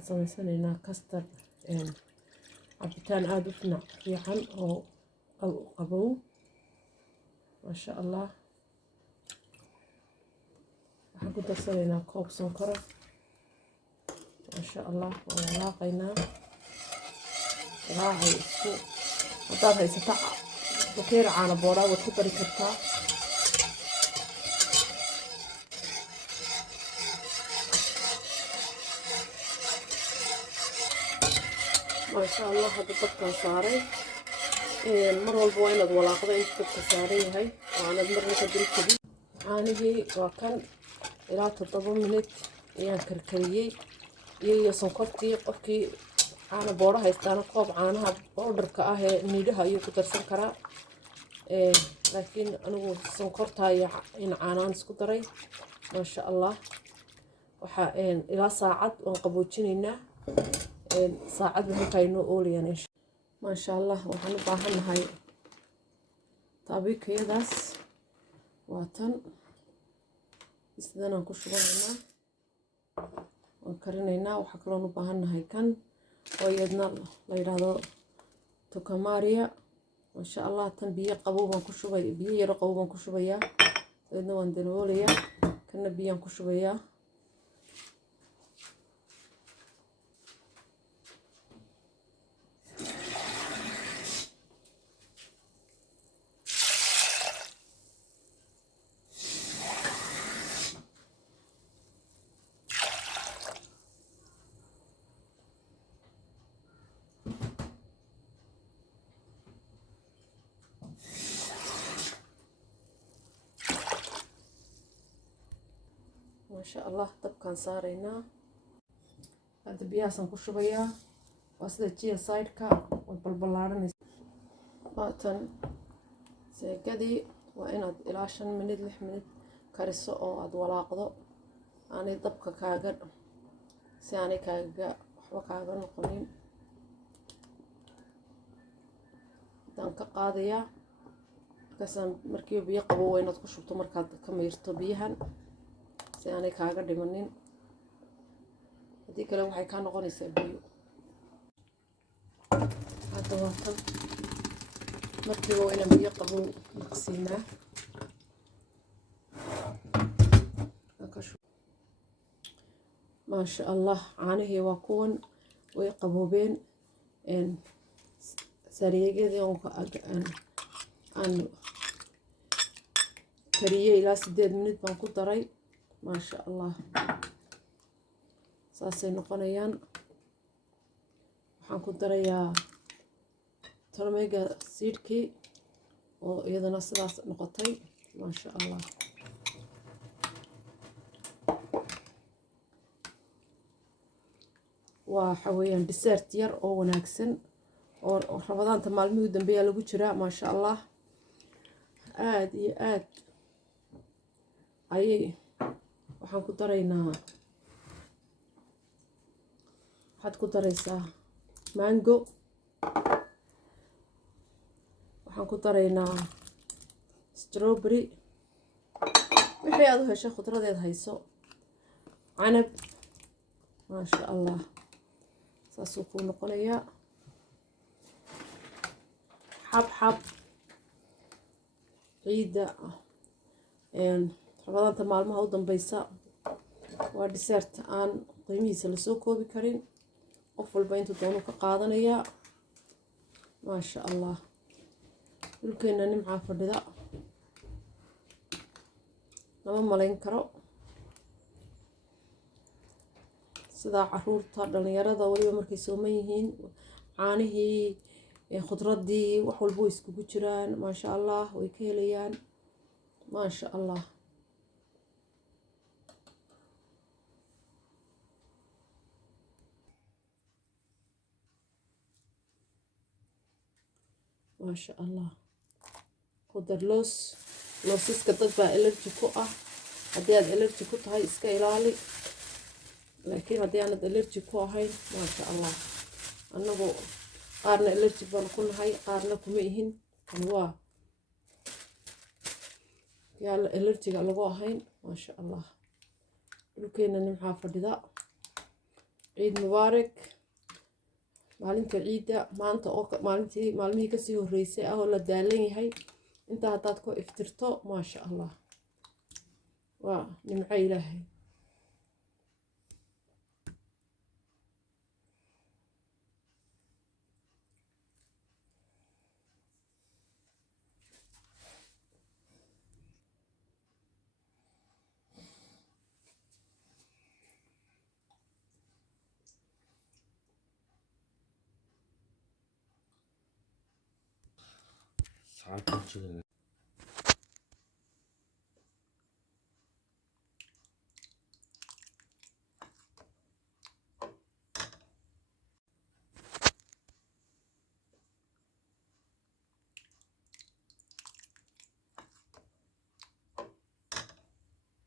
سميسانينا كاستر عبيتان عاد فينا ريحان أو قبو ما شاء الله. waxaan ku darsanaynaa koob sonkora maasha allah waa walaaqaynaa ilaahay isku haddaad haysata bakeer caano boodhaa waad ku dari kartaa maasha allah. hadda dabkaan saaray mar walba waa inaad walaaqdo inta dabka saaran yahay waanad marna ka diri karin. caanihii waa kan ilaa 7 minute ayaan karkariyey iyo sonkortii. qofkii caano boodho haystaana koob caanaha bowdharka ah ee niidhaha ayuu ku darsan karaa laakiin anigu sonkortaa iyo caanaan isku daray maasha allah. waxaa ilaa saacad waan qaboojinaynaa saacad halkaa inoo oolayaan maasha allah. waxaan u baahannahay taabikayadaas waa tan sidanaan ku shubanaynaa waan karinaynaa. waxaa kaloon u baahannahay kan oo iyadna la yidhaahdo tukamaria maasha allah. tan biyo qabow baan ku shubay biyo yaro qabow baan ku shubayaa dabeedna waan daboolayaa kana biyaan ku shubayaa maasha allah. dabkaan saaraynaa hadda biyahaasaan ku shubayaa waa sida jiya saydhka waad balbalaaranaysa. waatan seegadii waa inaad ilaa 5 minute 6 minute kariso oo aad walaaqdo aanay dabka kaaga si aanay kaaga waxba kaaga noqonin. hadaan ka qaadayaa markaasaan markii biyo qabow waa inaad ku shubto markaad ka mayrto biyahan si aanay kaaga dhimanin haddii kale waxay kaa noqonaysaa biyo. hadda waa tan markiiba waa inaan biyo qabow naqsiinaa maasha allah. caanihii waa kuwan way qaboobeen sariyagadii aan kariyey ilaa 8 minute baan ku daray maasha allah. saasay noqonayaan. waxaan ku darayaa tolmeyga siidhkii oo iyadana sidaas noqotay maasha allah. waxa weeyaan dessert yar oo wanaagsan oo rabadaanta maalmihii dambeeya lagu jiraa maasha allah. aad iyo aad ayay waxaan ku daraynaa waxaad ku daraysaa mango waxaan ku daraynaa strawberry wixii aad u hesho khudradeed hayso canab maasha allah. saasuu kuu noqonayaa xabxab ciidda rabadaanta maalmaha u dambeysa waa dessert aan qiimihiisa lasoo koobi karin qof walba intuu doonuu ka qaadanayaa maasha allah. dhulkeenna nimcaa fadhida lama malayn karo sidaa caruurta dhalinyarada waliba markay sooman yihiin caanihii khudradii wax walba way iskugu jiraan maasha allah. way ka helayaan maasha allah. maasha allah. ku dar loosiska dad baa allergy ku ah haddii aad allergy ku tahay iska ilaali laakiin haddii aanad allergy ku ahayn maasha allah. annagu qaarna allergy baan ku nahay qaarna kuma ihin kan waa yaa allergiga lagu ahayn maasha allah. dhulkeena nimcaa fadhida ciid mubaarak. maalinta ciidda maanta oo maalmihii kasii horreysay ah oo la daalan yahay intaa haddaad ku iftirto maasha allah waa nimco ilaahay. Saacad